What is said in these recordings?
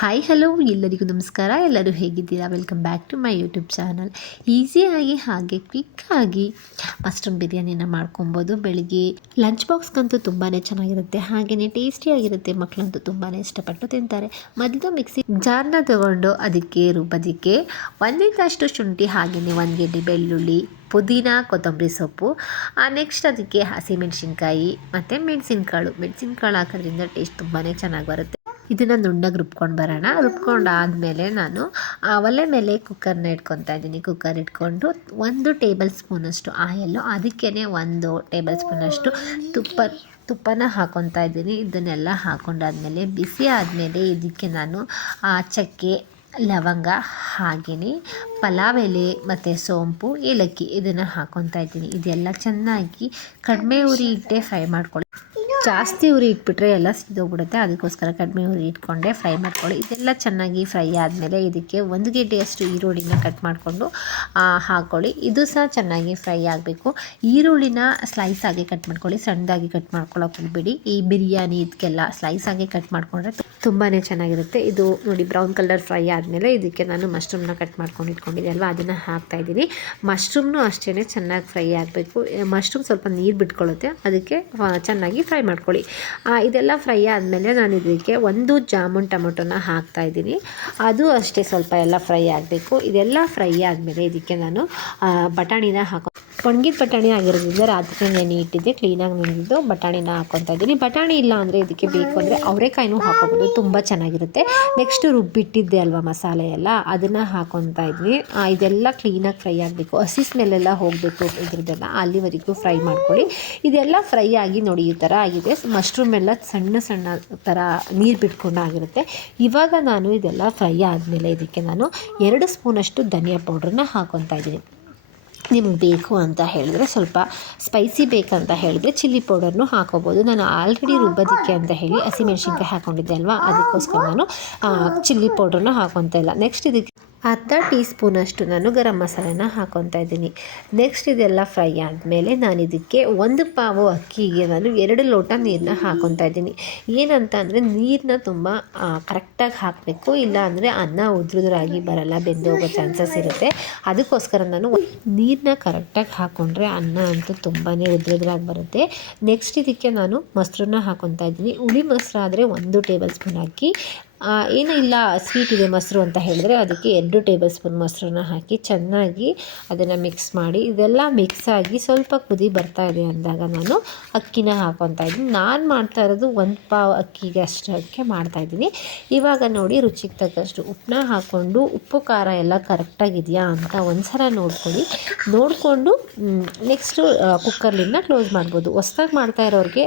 Hi hello ಎಲ್ಲರಿಗೂ ನಮಸ್ಕಾರ. ಎಲ್ಲರೂ ಹೇಗಿದ್ದೀರಾ? Welcome back to my YouTube channel ಈಸಿಯಾಗಿ ಹಾಗೆ ಕ್ವಿಕ್ಕಾಗಿ ಮಶ್ರೂಮ್ ಬಿರಿಯಾನಿನ ಮಾಡ್ಕೊಬೋದು. ಬೆಳಿಗ್ಗೆ ಲಂಚ್ ಬಾಕ್ಸ್ಗಂತೂ ತುಂಬಾ ಚೆನ್ನಾಗಿರುತ್ತೆ. ಹಾಗೆಯೇ ಟೇಸ್ಟಿಯಾಗಿರುತ್ತೆ ಮಕ್ಕಳಂತೂ ತುಂಬಾ ಇಷ್ಟಪಟ್ಟು ತಿಂತಾರೆ. ಮೊದಲು ಮಿಕ್ಸಿ ಜಾರ್ನ ತಗೊಂಡು ಅದಕ್ಕೆ ರುಬ್ಬೋದಕ್ಕೆ ಒಂದಿದ್ದಷ್ಟು ಶುಂಠಿ ಹಾಗೆಯೇ ಒಂದು ಗೆಡ್ಡೆ ಬೆಳ್ಳುಳ್ಳಿ, ಪುದೀನ, ಕೊತ್ತಂಬರಿ ಸೊಪ್ಪು ನೆಕ್ಸ್ಟ್ ಅದಕ್ಕೆ ಹಸಿಮೆಣ್ಸಿನ್ಕಾಯಿ ಮತ್ತು ಮೆಣಸಿನ್ಕಾಳು. ಮೆಣಸಿನ್ಕಾಳು ಹಾಕೋದ್ರಿಂದ ಟೇಸ್ಟ್ ತುಂಬಾ ಚೆನ್ನಾಗಿ ಬರುತ್ತೆ. ಇದನ್ನು ನುಣ್ಣಗೆ ರುಬ್ಕೊಂಡು ಬರೋಣ. ರುಬ್ಕೊಂಡು ಆದಮೇಲೆ ನಾನು, ಆ ಒಲೆ ಮೇಲೆ ಕುಕ್ಕರ್ನ ಇಟ್ಕೊತಾ ಇದ್ದೀನಿ. ಕುಕ್ಕರ್ ಇಟ್ಕೊಂಡು ಒಂದು ಟೇಬಲ್ ಸ್ಪೂನಷ್ಟು ಆಯಲ್ಲು ಅದಕ್ಕೇ ಒಂದು ಟೇಬಲ್ ಸ್ಪೂನಷ್ಟು ತುಪ್ಪ, ತುಪ್ಪನ ಹಾಕೊತಾ ಇದ್ದೀನಿ. ಇದನ್ನೆಲ್ಲ ಹಾಕೊಂಡಾದಮೇಲೆ, ಬಿಸಿ ಆದಮೇಲೆ ಇದಕ್ಕೆ ನಾನು ಚಕ್ಕೆ, ಲವಂಗ ಹಾಗೆಯೇ ಪಲಾವ್ ಎಲೆ ಮತ್ತು ಸೋಂಪು, ಏಲಕ್ಕಿ ಇದನ್ನು ಹಾಕೊತಾ ಇದ್ದೀನಿ. ಇದೆಲ್ಲ ಚೆನ್ನಾಗಿ ಕಡಿಮೆ ಉರಿ ಇಟ್ಟೆ ಫ್ರೈ ಮಾಡ್ಕೊಳ್ಳಿ ಜಾಸ್ತಿ ಉರಿ ಇಟ್ಬಿಟ್ರೆ ಎಲ್ಲ ಸಿದೋಗ್ಬಿಡುತ್ತೆ. ಅದಕ್ಕೋಸ್ಕರ ಕಡಿಮೆ ಉರಿ ಇಟ್ಕೊಂಡೆ, ಫ್ರೈ ಮಾಡ್ಕೊಳ್ಳಿ. ಇದೆಲ್ಲ ಚೆನ್ನಾಗಿ ಫ್ರೈ ಆದಮೇಲೆ ಇದಕ್ಕೆ ಒಂದು ಗೆಡ್ಡೆಯಷ್ಟು ಈರುಳ್ಳಿನ ಕಟ್ ಮಾಡಿಕೊಂಡು ಹಾಕ್ಕೊಳ್ಳಿ ಇದು ಸಹ ಚೆನ್ನಾಗಿ ಫ್ರೈ ಆಗಬೇಕು. ಈರುಳ್ಳಿನ ಸ್ಲೈಸ್ ಆಗಿ ಕಟ್ ಮಾಡ್ಕೊಳ್ಳಿ. ಸಣ್ಣದಾಗಿ ಕಟ್ ಮಾಡ್ಕೊಳ್ಳೋಕೆ ಹೋಗ್ಬೇಡಿ. ಈ ಬಿರಿಯಾನಿ ಇದಕ್ಕೆಲ್ಲ ಸ್ಲೈಸ್ ಆಗಿ ಕಟ್ ಮಾಡಿಕೊಂಡ್ರೆ ತುಂಬಾ ಚೆನ್ನಾಗಿರುತ್ತೆ. ಇದು ನೋಡಿ ಬ್ರೌನ್ ಕಲರ್ ಫ್ರೈ ಆದಮೇಲೆ ಇದಕ್ಕೆ ನಾನು ಮಶ್ರೂಮ್ನ ಕಟ್ ಮಾಡ್ಕೊಂಡು ಇಟ್ಕೊಂಡಿದ್ದೆ ಅಲ್ವಾ? ಅದನ್ನು ಹಾಕ್ತಾಯಿದ್ದೀನಿ ಮಶ್ರೂಮ್ನು ಅಷ್ಟೇ ಚೆನ್ನಾಗಿ ಫ್ರೈ ಆಗಬೇಕು. ಮಶ್ರೂಮ್ ಸ್ವಲ್ಪ ನೀರು ಬಿಟ್ಕೊಳ್ಳುತ್ತೆ. ಅದಕ್ಕೆ ಚೆನ್ನಾಗಿ ಫ್ರೈ ಮಾಡ್ಕೊಳ್ಳಿ. ಇದೆಲ್ಲ ಫ್ರೈ ಆದಮೇಲೆ ನಾನು ಇದಕ್ಕೆ ಒಂದು ಜಾಮೂನ್ ಟೊಮೊಟೊನ ಹಾಕ್ತಾಯಿದ್ದೀನಿ ಅದು ಅಷ್ಟೇ ಸ್ವಲ್ಪ ಎಲ್ಲ ಫ್ರೈ ಆಗಬೇಕು. ಇದೆಲ್ಲ ಫ್ರೈ ಆದಮೇಲೆ ಇದಕ್ಕೆ ನಾನು ಬಟಾಣಿನ ಹಾಕೋ ಒಣಗಿದ ಬಟಾಣಿ ಆಗಿರೋದ್ರಿಂದ ರಾತ್ರಿ ನೆನೆ ಇಟ್ಟಿದ್ದೆ ಕ್ಲೀನಾಗಿ ನೆನೆದಿದ್ದು ಬಟಾಣಿನ ಹಾಕ್ಕೊತಾ ಇದ್ದೀನಿ ಬಟಾಣಿ ಇಲ್ಲ ಅಂದರೆ ಇದಕ್ಕೆ ಬೇಕು ಅಂದರೆ ಅವರೆಕಾಯಿನೂ ಹಾಕೋಬೋದು ತುಂಬ ಚೆನ್ನಾಗಿರುತ್ತೆ. ನೆಕ್ಸ್ಟ್ ರುಬ್ಬಿಟ್ಟಿದ್ದೆ ಅಲ್ವಾ ಮಸಾಲೆ ಎಲ್ಲ, ಅದನ್ನು ಹಾಕೊತಾ ಇದ್ವಿ ಇದೆಲ್ಲ ಕ್ಲೀನಾಗಿ ಫ್ರೈ ಆಗಬೇಕು. ಹಸಿ ಸ್ಮೆಲ್ಲೆಲ್ಲ ಹೋಗಬೇಕು ಇದ್ರದ್ದೆಲ್ಲ, ಅಲ್ಲಿವರೆಗೂ ಫ್ರೈ ಮಾಡ್ಕೊಳ್ಳಿ. ಇದೆಲ್ಲ ಫ್ರೈ ಆಗಿ ನೋಡಿ ಈ ಥರ ಆಗಿದೆ. ಮಶ್ರೂಮ್ ಎಲ್ಲ ಸಣ್ಣ ಸಣ್ಣ ಥರ ನೀರು ಬಿಟ್ಕೊಂಡು ಆಗಿರುತ್ತೆ. ಇವಾಗ ನಾನು ಇದೆಲ್ಲ ಫ್ರೈ ಆದಮೇಲೆ ಇದಕ್ಕೆ ನಾನು ಎರಡು ಸ್ಪೂನಷ್ಟು ಧನಿಯಾ ಪೌಡ್ರನ್ನ ಹಾಕೊತಾ ಇದ್ದೀನಿ ನಿಮ್ಗೆ ಬೇಕು ಅಂತ ಹೇಳಿದ್ರೆ ಸ್ವಲ್ಪ ಸ್ಪೈಸಿ ಬೇಕಂತ ಹೇಳಿದ್ರೆ ಚಿಲ್ಲಿ ಪೌಡರ್ನು ಹಾಕೋಬೋದು. ನಾನು ಆಲ್ರೆಡಿ ರುಬ್ಬೋದಕ್ಕೆ ಅಂತ ಹೇಳಿ ಹಸಿಮೆಣಸಿನ್ಕಾಯಿ ಹಾಕ್ಕೊಂಡಿದ್ದೆ ಅಲ್ವಾ? ಅದಕ್ಕೋಸ್ಕರ ನಾನು ಚಿಲ್ಲಿ ಪೌಡ್ರನ್ನ ಹಾಕೊತ ಇಲ್ಲ. ನೆಕ್ಸ್ಟ್ ಇದಕ್ಕೆ ಅರ್ಧ ಟೀ ಸ್ಪೂನಷ್ಟು ನಾನು ಗರಂ ಮಸಾಲೆನ ಹಾಕೊತಾ ಇದ್ದೀನಿ. ನೆಕ್ಸ್ಟ್ ಇದೆಲ್ಲ ಫ್ರೈ ಆದಮೇಲೆ ನಾನು ಇದಕ್ಕೆ ಒಂದು ಪಾವು ಅಕ್ಕಿಗೆ ನಾನು ಎರಡು ಲೋಟ ನೀರನ್ನ ಹಾಕೊತಾ ಇದ್ದೀನಿ. ಏನಂತ ಅಂದರೆ ನೀರನ್ನ ತುಂಬ ಕರೆಕ್ಟಾಗಿ ಹಾಕಬೇಕು. ಇಲ್ಲ ಅಂದರೆ ಅನ್ನ ಉದ್ರುದ್ರಾಗಿ ಬರಲ್ಲ ಬೆಂದು ಹೋಗೋ ಚಾನ್ಸಸ್ ಇರುತ್ತೆ. ಅದಕ್ಕೋಸ್ಕರ ನಾನು ನೀರನ್ನ ಕರೆಕ್ಟಾಗಿ ಹಾಕ್ಕೊಂಡ್ರೆ ಅನ್ನ ಅಂತೂ ತುಂಬಾ ಉದ್ರುದ್ರಾಗಿ ಬರುತ್ತೆ. ನೆಕ್ಸ್ಟ್ ಇದಕ್ಕೆ ನಾನು ಮೊಸರನ್ನ ಹಾಕೊತಾ ಇದ್ದೀನಿ. ಹುಳಿ ಮೊಸರು ಆದರೆ ಒಂದು ಟೇಬಲ್ ಸ್ಪೂನ್ ಹಾಕಿ ಏನೂ ಇಲ್ಲ ಸ್ವೀಟ್ ಇದೆ ಮೊಸರು ಅಂತ ಹೇಳಿದ್ರೆ ಅದಕ್ಕೆ ಎರಡು ಟೇಬಲ್ ಸ್ಪೂನ್ ಮೊಸರನ್ನ ಹಾಕಿ ಚೆನ್ನಾಗಿ ಅದನ್ನು ಮಿಕ್ಸ್ ಮಾಡಿ, ಇದೆಲ್ಲ ಮಿಕ್ಸ್ ಆಗಿ ಸ್ವಲ್ಪ ಕುದಿ ಬರ್ತಾ ಇದೆ ಅಂದಾಗ ನಾನು ಅಕ್ಕಿನ ಹಾಕೊತಾ ಇದ್ದೀನಿ. ನಾನು ಮಾಡ್ತಾ ಇರೋದು ಒಂದು ಪಾವ್ ಅಕ್ಕಿಗೆ ಅಷ್ಟಕ್ಕೆ ಮಾಡ್ತಾಯಿದ್ದೀನಿ ಇವಾಗ ನೋಡಿ ರುಚಿಗೆ ತಕ್ಕಷ್ಟು ಉಪ್ಪನ್ನ ಹಾಕ್ಕೊಂಡು ಉಪ್ಪು ಖಾರ ಎಲ್ಲ ಕರೆಕ್ಟಾಗಿದೆಯಾ ಅಂತ ಒಂದು ಸಲ ನೋಡ್ಕೊಳ್ಳಿ. ನೋಡಿಕೊಂಡು ನೆಕ್ಸ್ಟು ಕುಕ್ಕರ್ಲಿಂದ ಕ್ಲೋಸ್ ಮಾಡ್ಬೋದು. ಹೊಸ್ದಾಗಿ ಮಾಡ್ತಾ ಇರೋರಿಗೆ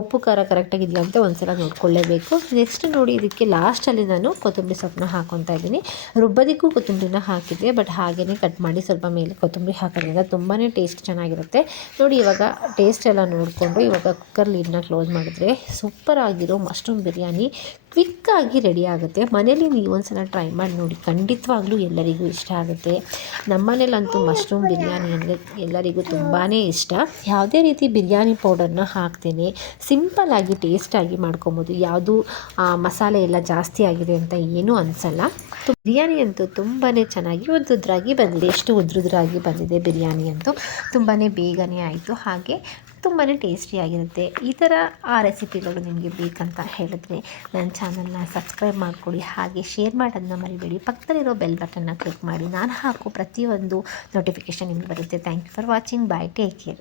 ಉಪ್ಪು ಖಾರ ಕರೆಕ್ಟಾಗಿದೆಯಾ ಅಂತ ಒಂದು ಸಲ ನೋಡ್ಕೊಳ್ಳೇಬೇಕು. ನೆಕ್ಸ್ಟ್ ನೋಡಿ ಇದಕ್ಕೆ ಲಾ ಲಾಸ್ಟಲ್ಲಿ ನಾನು ಕೊತ್ತಂಬರಿ ಸೊಪ್ಪನ್ನ ಹಾಕೊತಾ ಇದ್ದೀನಿ. ರುಬ್ಬೋದಕ್ಕೂ ಕೊತ್ತಂಬರಿನ ಹಾಕಿದ್ದೆ, ಬಟ್ ಹಾಗೆಯೇ ಕಟ್ ಮಾಡಿ ಸ್ವಲ್ಪ ಮೇಲೆ ಕೊತ್ತಂಬರಿ ಹಾಕೋದ್ರಿಂದ ತುಂಬಾ ಟೇಸ್ಟ್ ಚೆನ್ನಾಗಿರುತ್ತೆ. ನೋಡಿ, ಇವಾಗ ಟೇಸ್ಟ್ ಎಲ್ಲ ನೋಡಿಕೊಂಡು ಇವಾಗ ಕುಕ್ಕರ್ ಲೀಡ್ನ ಕ್ಲೋಸ್ ಮಾಡಿದ್ರೆ ಸೂಪರ್ ಆಗಿರೋ ಮಶ್ರೂಮ್ ಬಿರಿಯಾನಿ ಕ್ವಿಕ್ಕಾಗಿ ರೆಡಿ ಆಗುತ್ತೆ. ಮನೇಲಿ ನೀವು ಒಂದ್ಸಲ ಟ್ರೈ ಮಾಡಿ ನೋಡಿ, ಖಂಡಿತವಾಗ್ಲೂ ಎಲ್ಲರಿಗೂ ಇಷ್ಟ ಆಗುತ್ತೆ. ನಮ್ಮನೇಲಂತೂ ಮಶ್ರೂಮ್ ಬಿರಿಯಾನಿ ಅಂದರೆ ಎಲ್ಲರಿಗೂ ತುಂಬಾ ಇಷ್ಟ. ಯಾವುದೇ ರೀತಿ ಬಿರಿಯಾನಿ ಪೌಡರ್ನ ಹಾಕ್ತೇನೆ ಸಿಂಪಲ್ಲಾಗಿ ಟೇಸ್ಟಾಗಿ ಮಾಡ್ಕೊಬೋದು. ಯಾವುದು ಮಸಾಲೆ ಎಲ್ಲ ಜಾಸ್ತಿ ಆಗಿದೆ ಅಂತ ಏನೂ ಅನಿಸಲ್ಲ. ಬಿರಿಯಾನಿ ಅಂತೂ ತುಂಬಾ ಚೆನ್ನಾಗಿ ಉದ್ರುದ್ರಾಗಿ ಬಂದಿದೆ. ಎಷ್ಟು ಉದ್ರುದ್ರಾಗಿ ಬಂದಿದೆ ಬಿರಿಯಾನಿ ಅಂತೂ ತುಂಬಾ ಬೇಗನೆ ಆಯಿತು. ಹಾಗೆ ತುಂಬಾ ಟೇಸ್ಟಿಯಾಗಿರುತ್ತೆ ಈ ಥರ ಆ ರೆಸಿಪಿಗಳು ನಿಮಗೆ ಬೇಕಂತ ಹೇಳಿದ್ರೆ ನನ್ನ ಚಾನಲ್ನ ಸಬ್ಸ್ಕ್ರೈಬ್ ಮಾಡಿಕೊಡಿ ಹಾಗೆ ಶೇರ್ ಮಾಡೋದನ್ನ ಮರಿಬೇಡಿ. ಪಕ್ಕದಲ್ಲಿರೋ ಬೆಲ್ ಬಟನ್ನ ಕ್ಲಿಕ್ ಮಾಡಿ. ನಾನು ಹಾಕೋ ಪ್ರತಿಯೊಂದು ನೋಟಿಫಿಕೇಷನ್ ನಿಮಗೆ ಬರುತ್ತೆ. Thank you for watching. Bye. Take care.